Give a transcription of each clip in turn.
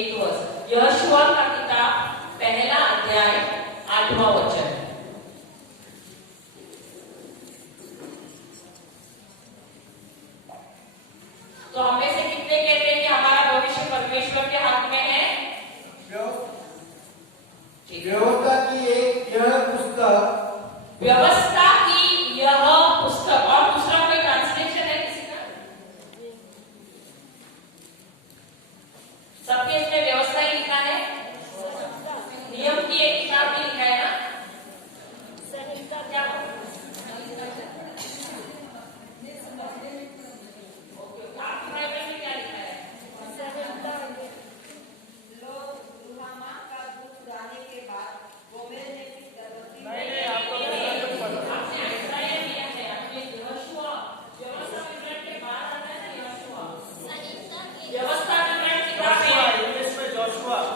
8th verse, Yehoshua का किताब पहला अध्याय 8वां वचन। तो हमें से कितने कहते हैं कि हमारा भविष्य परमेश्वर के हाथ में है? व्यवस्था की यह पुस्तक, व्यवस्था की यह पुस्तक। और दूसरा कोई ट्रांसलेशन है किसी का? सबके इसमें व्यवस्था ही लिखा है। नियम की एक किताब भी लिखा है ना? क्या? आपकी बाइबल में क्या लिखा है?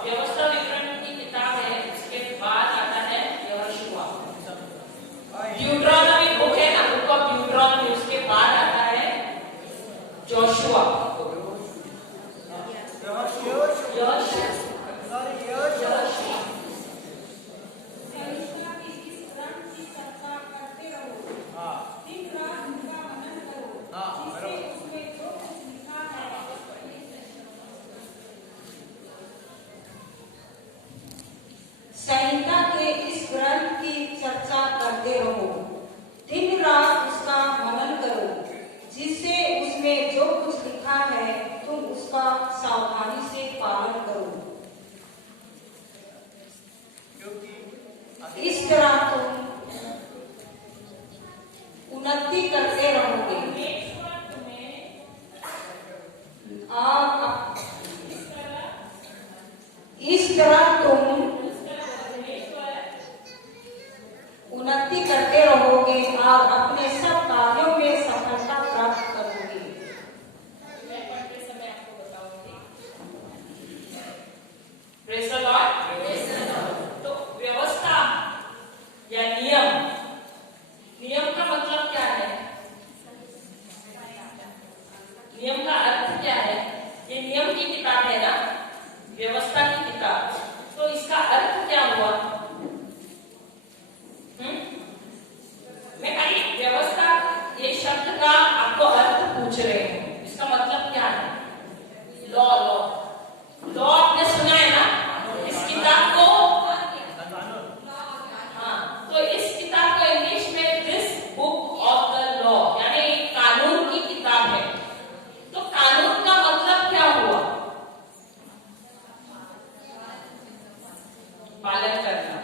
व्यवस्था विवरण की किताब है, उसके बाद आता है यहोशुआ। ड्यूटरॉनमी बुक है ना, बुक ऑफ ड्यूटरॉनमी, उसके बाद आता है जोशुआ। संहिता के इस ग्रंथ की चर्चा करते रहो, दिन रात उसका मनन करो, जिससे उसमें जो कुछ लिखा है तुम उसका सावधानी से पालन करो। इस तरह तुम उन्नति करते रहोगे। इस तरह तुम उन्नति करते रहोगे और अपने सब कार्यों में सफलता प्राप्त करोगे। मैं पढ़ते समय आपको बताऊंगी। Praise the Lord. तो व्यवस्था या नियम, नियम का मतलब क्या है? नियम का अर्थ क्या है? ये नियम की किताब है ना, व्यवस्था की किताब। तो इसका अर्थ क्या हुआ? मैं खाली व्यवस्था ये शब्द का आपको अर्थ पूछ रहे हूँ, इसका मतलब क्या है? लॉ, लॉ, लॉ आपने सुना है ना? इस किताब को, हाँ, तो इस किताब को इंग्लिश में this book of the law, यानी कानून की किताब है। तो कानून का मतलब क्या हुआ? पालन करना।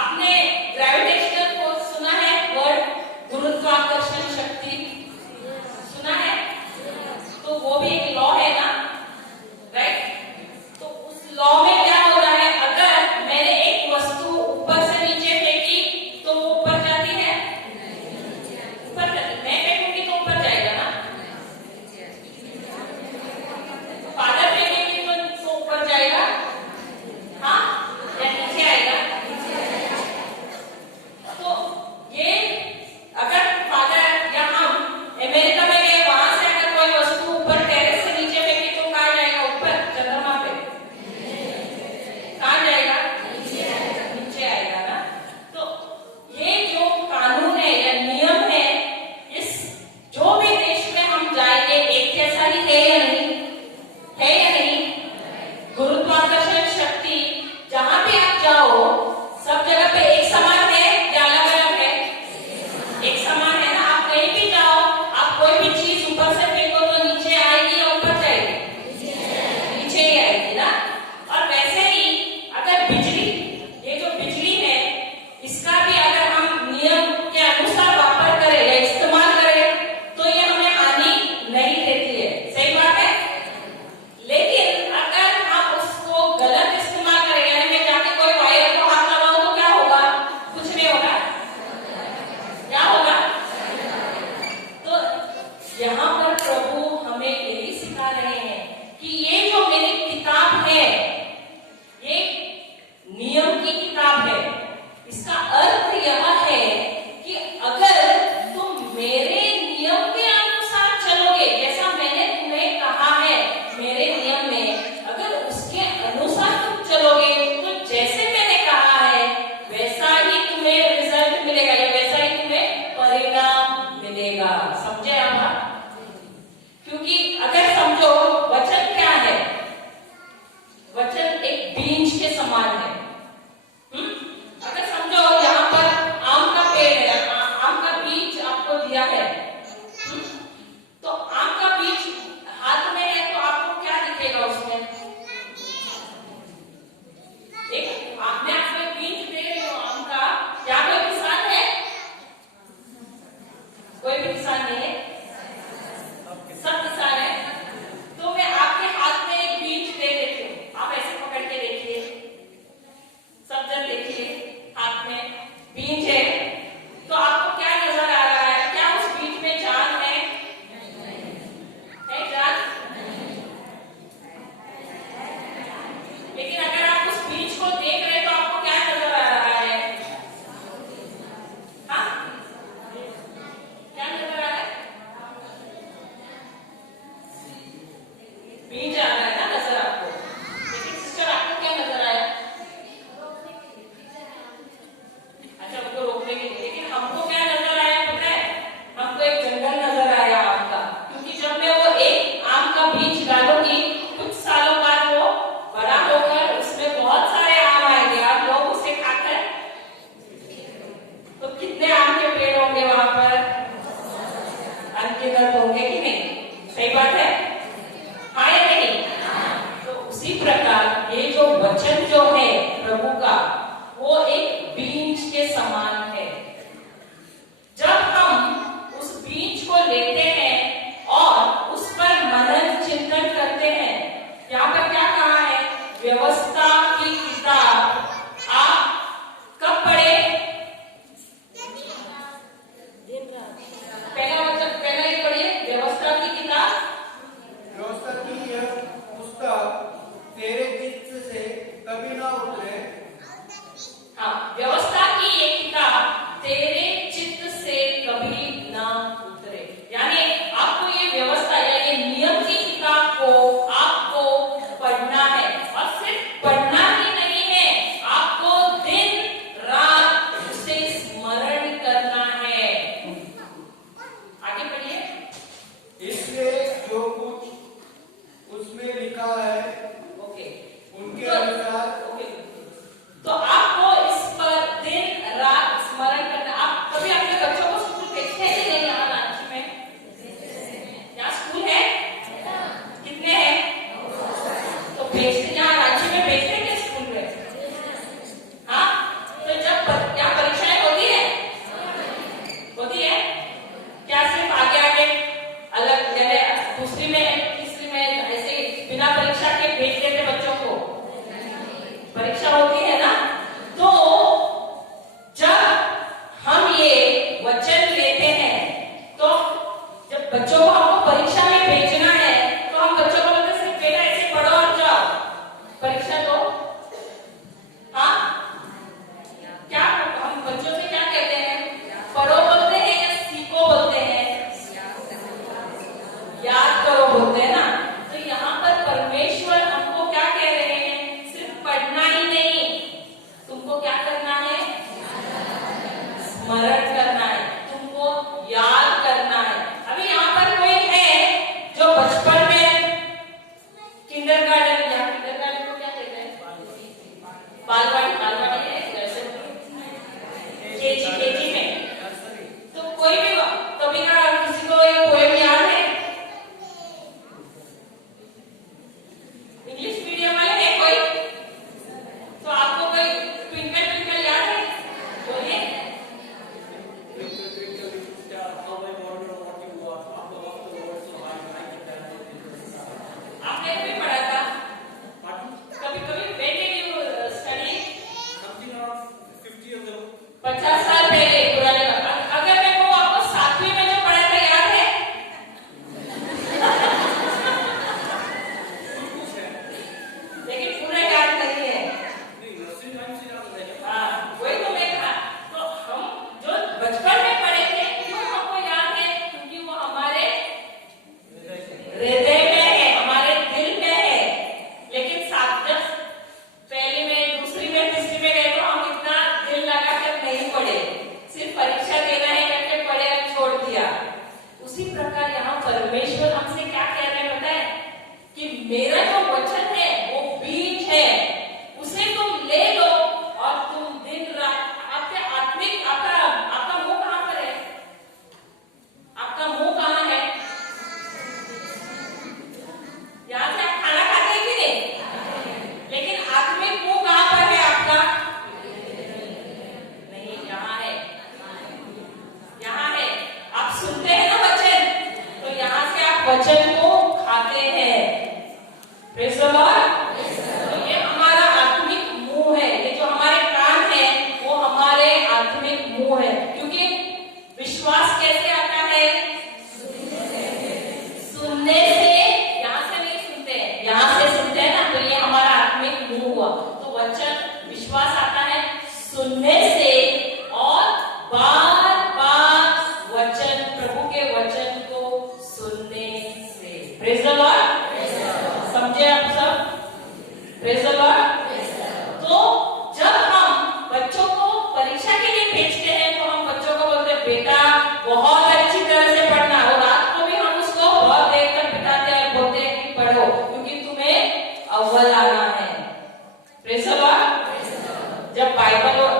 आपने ग्रेविटेशनल फोर्स सुना है? वर्ड गुरुत्वाकर्षण शक्ति सुना है? तो वो भी एक लॉ है ना, राइट? तो उस लॉ में क्या हो रहा है? अगर मैंने एक वस्तु ऊपर से नीचे फेंकी तो वो ऊपर जाती है? ऊपर जाती। मैं फेंकूंगी तो ऊपर जाएगा ना? फादर फेंकेंगे तो ऊपर जाएगा, हाँ, या नीचे आएगा? तो ये अगर फादर या हम अमेरिका में गए, वहां से अगर कोई वस्तु ऊपर टेरेस से क्योंकि अगर समझो वचन क्या है, वचन एक बीज के समान है। अगर समझो यहाँ पर आम का पेड़ है, आम का बीज आपको दिया है, तो आम का बीज हाथ में है तो आपको क्या दिखेगा उसमें? एक मैं आपको बीज दे रही हूँ आम का, क्या कोई किसान है? कोई भी किसान नहीं है, सब किसान है। तो मैं आपके हाथ में एक बीज दे देती हूँ, आप ऐसे पकड़ के देखिए, सब जन देखिए, हाथ में बीज है, तो आपको क्या नजर आ रहा है? क्या उस बीज में जान है? है जान? लेकिन अगर आप उस बीज को देख रहे हैं तो आपको क्या नजर आ रहा है? हाँ, क्या नजर आ रहा है? बीज आ रहा है ना नजर आपको, लेकिन सिस्टर आपको क्या नजर आया? अच्छा, उनको रोकने के लिए, लेकिन हमको क्या नजर आया पता है? हमको एक जंगल नजर आया आम का, क्योंकि जब मैं वो एक आम का बीज डालूंगी, कुछ सालों बाद वो बड़ा होकर उसमें बहुत सारे आम आएंगे और लोग उसे खाकर, तो कितने आम के पेड़ होंगे वहां पर? अनगिनत होंगे कि नहीं? सही बात है, हाँ या नहीं? तो उसी प्रकार ये जो वचन जो है प्रभु का, वो एक बीज के समान है। जब हम उस बीज को लेते हैं और उस पर मनन चिंतन करते हैं, यहाँ पर क्या कहा है? व्यवस्था की किताब आप कब पढ़े? पहला वचन, पहला एक पढ़िए, व्यवस्था की किताब। व्यवस्था की यह पुस्तक तेरे चित्त से कभी ना उतरे, हाँ, प्रेज द लॉर्ड। समझे आप सब? Praise the Lord. तो जब हम बच्चों को परीक्षा के लिए भेजते हैं तो हम बच्चों को बोलते हैं बेटा बहुत अच्छी तरह से पढ़ना, और रात को भी हम उसको बहुत देर तक बिताते हैं और बोलते हैं कि पढ़ो क्योंकि तुम्हें अव्वल आना है। Praise the Lord. जब बाइबल का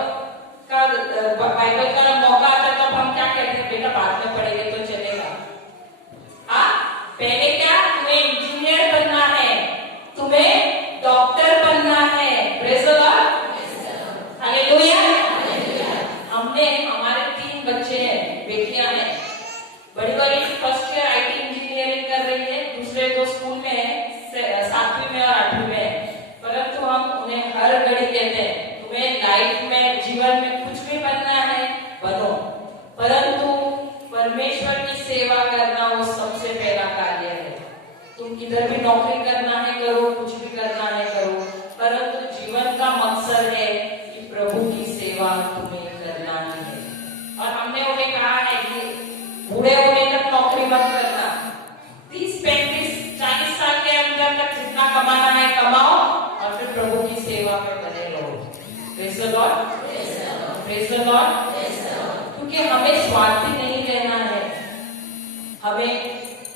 मौका आता है तो हम क्या कहते हैं, बेटा बाद में पढ़ेंगे तो चलेगा। हाँ, पहले क्या, तुम्हें इंजीनियर बनना है, तुम्हें डॉक्टर बनना है। Praise the Lord. हालेलुया। हमने, हमारे 3 बच्चे हैं, बेटियां हैं। बड़ी बड़ी फर्स्ट ईयर आईटी इंजीनियरिंग कर रही है, दूसरे 2 स्कूल में है, 7वीं में और 8वीं में है। परंतु हम उन्हें हर घड़ी कहते हैं तुम्हें लाइफ में, जीवन में कुछ भी बनना है बनो, परंतु परमेश्वर की सेवा करना वो सबसे पहला कार्य है। तुम किधर भी नौकरी करना है करो, कुछ भी करना है करो, परंतु जीवन का मकसद है कि प्रभु की सेवा तुम्हें करना है। और हमने उन्हें कहा है कि बूढ़े होने तक नौकरी मत करना, 30, 35, 40 साल के अंदर तक जितना कमाना है कमाओ और फिर प्रभु की सेवा में बने रहो। Praise the Lord. Praise the Lord. क्योंकि हमें स्वार्थी नहीं रहना है। हमें,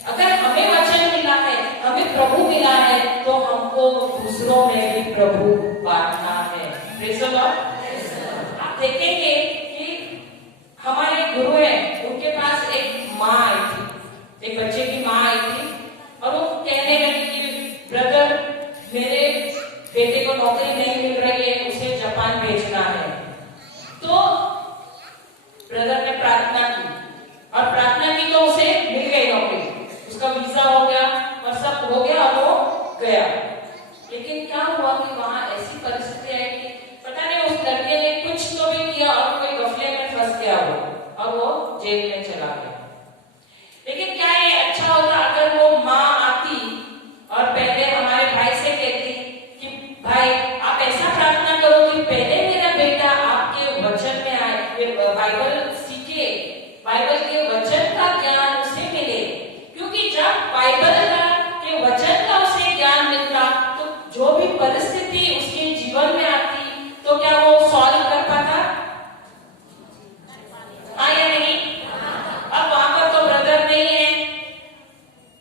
अगर हमें वचन मिला है, हमें प्रभु मिला है, तो हमको दूसरों में भी प्रभु बांटना है। Praise the Lord. आप देखेंगे कि हमारे गुरु हैं, उनके पास एक माँ आई थी, एक बच्चे की माँ आई थी, और वो कहने लगी कि ब्रदर मेरे बेटे को नौकरी नहीं मिल रही है, उसे जापान भेजना है। तो ब्रदर ने प्रार्थना की, और प्रार्थना की तो उसे मिल गई नौकरी, उसका वीजा हो गया और सब हो गया और वो गया। लेकिन क्या हुआ कि वहां ऐसी परिस्थिति आई कि पता नहीं उस लड़के ने कुछ तो भी किया और कोई गफले में फंस गया वो, और वो जेल में चला गया। लेकिन क्या ये अच्छा होता अगर वो माँ आती और पहले हमारे भाई से कहती कि भाई आप ऐसा प्रार्थना करो कि पहले मेरा बेटा आपके वचन में आए, बाइबल सीखे, बाइबल के वचन का ज्ञान उसे मिले, क्योंकि जब बाइबल के वचन का उसे ज्ञान मिलता तो जो भी परिस्थिति उसके जीवन में आती तो क्या वो सॉल्व कर पाता? हाँ या नहीं? अब वहां पर तो ब्रदर नहीं है,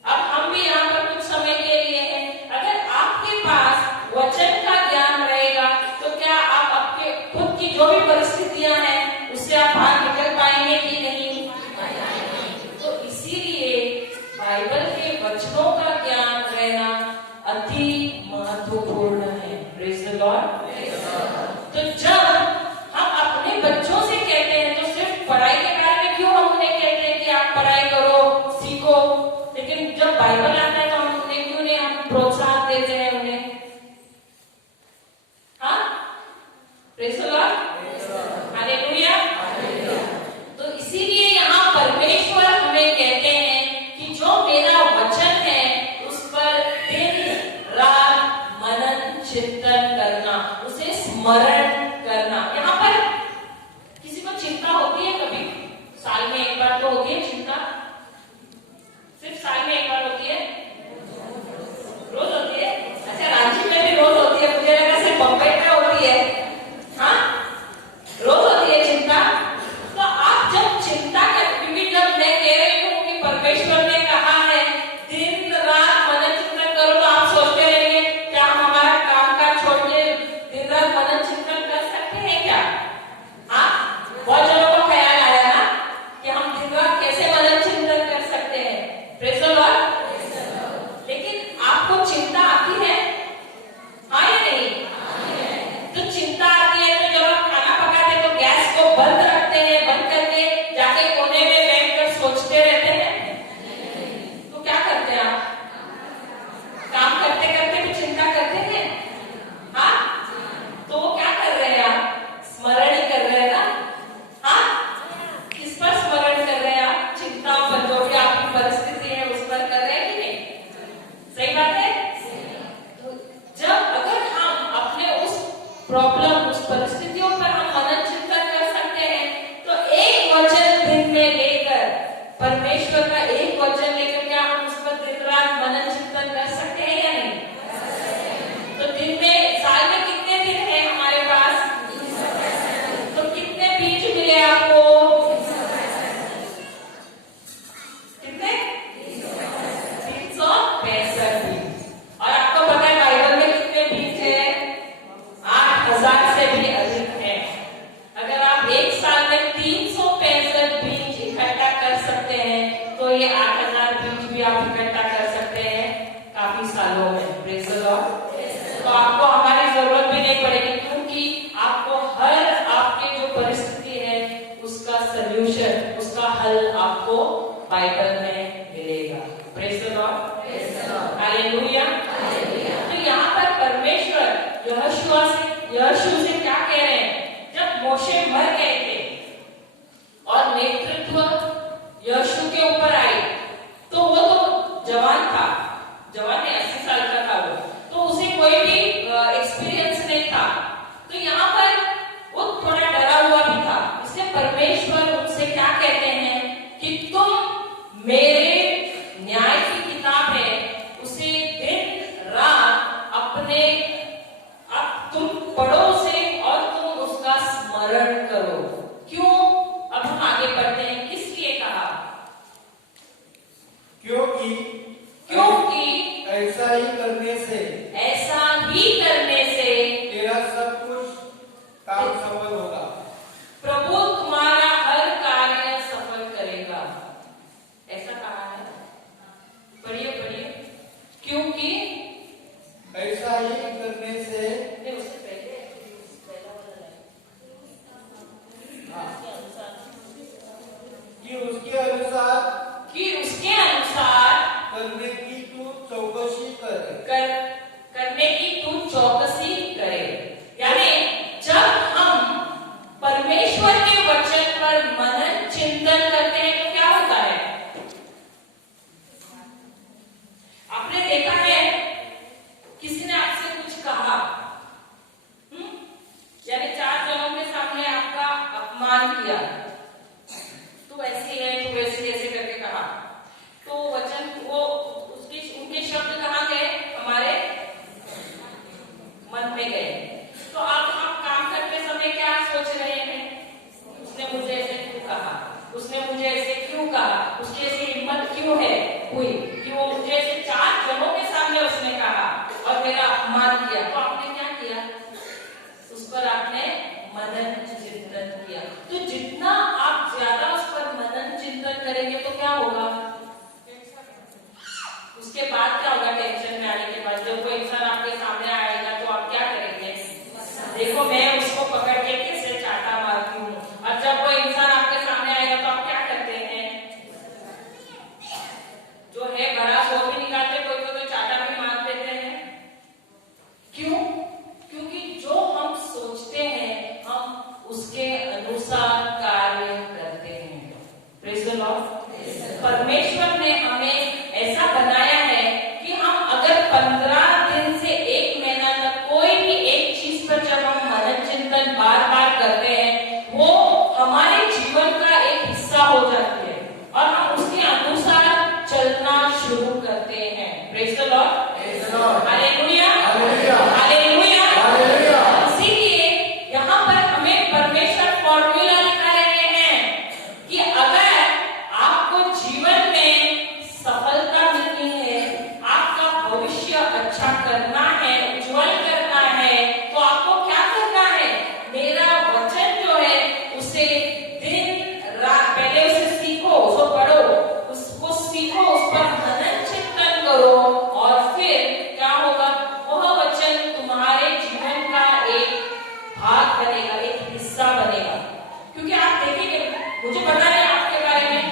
अब हम भी यहाँ पर कुछ समय के लिए हैं। अगर आपके पास वचन का ज्ञान रहेगा तो क्या आप आपके खुद की जो भी परिस्थितियां हैं उससे आप बाहर निकल पाएंगे कि नहीं? तो इसीलिए बाइबल के वचनों का ज्ञान रहना अति महत्वपूर्ण है। Praise the Lord. तो जब हम अपने बच्चों से कहते हैं तो सिर्फ पढ़ाई के बारे में क्यों हम उन्हें कहते हैं कि आप पढ़ाई करो, सीखो, लेकिन जब बाइबल आता है तो हम उन्हें क्यों नहीं हम प्रोत्साहन देते हैं उन्हें? हाँ, प्रेज द लॉर्ड। हालेलुया। तो इसीलिए यहाँ परमेश्वर हमें कहते हैं कि जो मेरा वचन है उस पर दिन रात मनन चिंतन करना, उसे स्मरण करना। यहाँ पर किसी को चिंता होती है कभी? साल में एक बार तो होती है चिंता, सिर्फ साल में एक बार होती है? रोज होती है? अच्छा, रांची में भी रोज होती है, मुझे लगा सिर्फ बम्बई में होती है। हाँ, रोज होती है चिंता। तो आप जब चिंता कर, क्योंकि जब मैं कह रही हूँ कि परमेश्वर ने कहा है दिन रात मनन चिंतन करो, तो आप सोचते रहेंगे क्या हम हमारा काम काज छोड़ के दिन रात मनन चिंतन कर सकते हैं क्या? हाँ, बहुत जनों को ख्याल आया ना कि हम दिन रात कैसे मनन चिंतन कर सकते हैं। Praise the Lord. लेकिन आपको चिंता आती है? हाँ या नहीं? तो चिंता आती है तो जब आप खाना पकाते हैं तो गैस को बंद रखते हैं, बंद करके जाके कोने में बैठकर सोचते रहते हैं? तो क्या करते हैं आप? काम करते करते भी चिंता करते हैं? हाँ, तो वो क्या कर रहे हैं आप? स्मरण ही कर रहे हैं ना? हाँ, किस पर स्मरण कर रहे हैं आप? चिंता पर, जो भी आपकी परिस्थिति है उस पर कर रहे हैं कि नहीं? सही बात है। तो जब अगर हम अपने उस प्रॉब्लम, उस परिस्थितियों पर हम मनन चिंतन कर सकते हैं तो एक वचन दिन में लेकर, परमेश्वर का एक वचन लेकर क्या हम उस पर दिन रात मनन हालेलुया। तो यहाँ पर परमेश्वर यहोशू से क्या कह रहे हैं? जब मोशे मर गए थे और नेतृत्व यहोशू के ऊपर आई, तो वो तो जवान था, जवान नहीं 80 साल का था वो, तो उसे कोई भी एक्सपीरियंस नहीं था। तो यहाँ पर वो थोड़ा डरा हुआ भी था। इसलिए परमेश्वर उनसे क्या कहते हैं कि तुम मेरे न्याय की किताब है उसे दिन रात अपने अब तुम पढ़ो उसे और तुम उसका स्मरण करो। क्यों? अब हम आगे बढ़ते हैं। किस लिए कहा? क्योंकि ऐसा ही करने से तेरा सब कुछ काम सफल होगा। प्रभु तुम्हारा हर कार्य सफल करेगा, ऐसा कहा है। पढ़िए। क्योंकि ऐसा ही करने से उससे पहले हाँ, कि उसके अनुसार करने की तू चौकसी करे। यानी जब हम परमेश्वर के वचन पर मनन चिंतन करते हैं तो क्या होता है? आपने देखा है किसी ने आपसे कुछ कहा, यानी 4 जनों के सामने आपका अपमान किया, तू ऐसी है, तू वैसी, ऐसे करके कहा, तो वचन वो उनके शब्द कहाँ गए? हमारे मन में गए। तो आप काम करते समय क्या सोच रहे हैं? उसने मुझे ऐसे क्यों कहा, उसने मुझे ऐसे क्यों कहा, उसकी ऐसी हिम्मत क्यों है हुई कि वो मुझे ऐसे 4 जनों के सामने उसने कहा और मेरा अपमान किया। तो आपने क्या किया? उस पर आपने मनन चिंतन किया। तो जितना आप ज्यादा उस पर मनन चिंतन करेंगे तो क्या होगा? उसके बाद क्या होगा? टेंशन में आने के बाद जब कोई इंसान आपके सामने आएगा तो आप क्या करेंगे? देखो मैं उसको पकड़ के कैसे चाटा मारती हूँ। और जब कोई इंसान आपके सामने आएगा तो आप क्या करते हैं? जो है बड़ा वो भी निकालते, कोई तो चाटा भी मार देते हैं। क्यों? क्योंकि जो हम सोचते हैं हम उसके अनुसार कार्य करते हैं। Praise the Lord. परमेश्वर ने हमें ऐसा बनाया है कि हम अगर 15 दिन से 1 महीना तक कोई भी एक चीज पर जब हम मनन चिंतन बार बार करते हैं, वो हमारे जीवन का एक हिस्सा हो जाती है और हम उसके अनुसार चलना शुरू करते हैं। Praise the Lord. हालेलुया। इसीलिए यहाँ पर हमें परमेश्वर फॉर्मूला निकाल रहे हैं कि अगर आपको जीवन में सफलता मिलनी है, आपका भविष्य अच्छा करना है, उज्जवल करना है, तो आपको क्या करना है? मेरा वचन जो है उसे दिन रात पहले उसे सीखो, उसको पढ़ो, उसको सीखो, उस पर मनन चिंतन करो और फिर क्या होगा? वह वचन तुम्हारे जीवन का एक भाग बनेगा, एक हिस्सा बनेगा। क्योंकि आप देखेंगे, मुझे पता है आपके बारे में,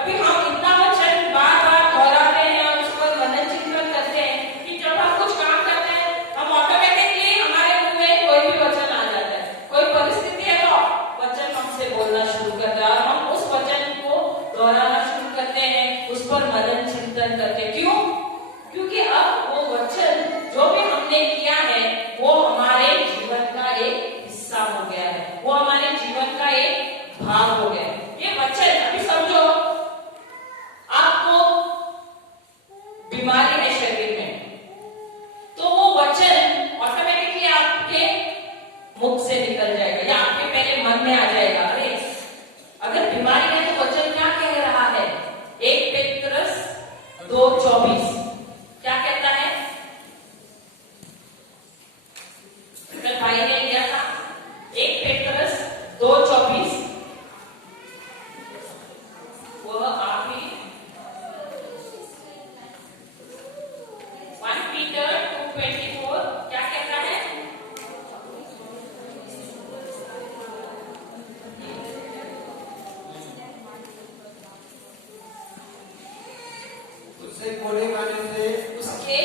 अभी हम इतना वचन बार बार दोहराते हैं और उस पर मनन चिंतन करते हैं कि जब हम कुछ काम करते हैं हम ऑटोमेटिकली हमारे मुंह में कोई भी वचन आ जाता है। कोई परिस्थिति है तो वचन हमसे बोलना शुरू करता है और हम उस वचन को दोहराना शुरू करते हैं, उस पर मनन चिंतन करते हैं। क्यों? क्योंकि अब वो वचन जो भी हमने किया है वो हमारे जीवन का एक हिस्सा हो गया है, वो हमारे जीवन का एक भाग हो गया है। ये वचन, अभी समझो आपको बीमारी है शरीर में, तो वो वचन ऑटोमेटिकली आपके मुख से निकल जाएगा या आपके पहले मन में आ जाएगा। अरे अगर बीमारी है तो वचन क्या कह रहा है? 1 पेत्रस 2:24 क्या कहता है? कल भाई ने लिया था 1 पेत्रस 2:24, वह आप ही 1 पीटर 2:24 क्या कहता है? उससे कोड़े खाने से उसके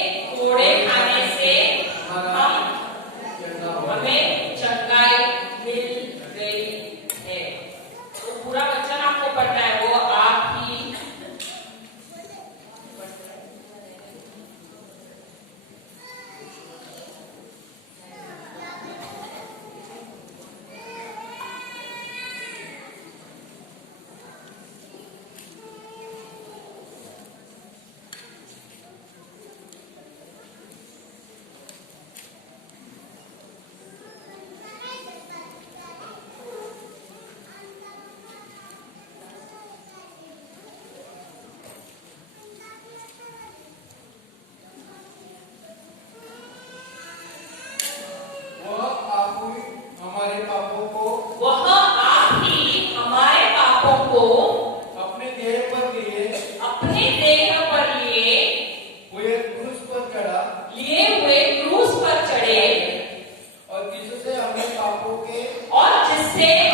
से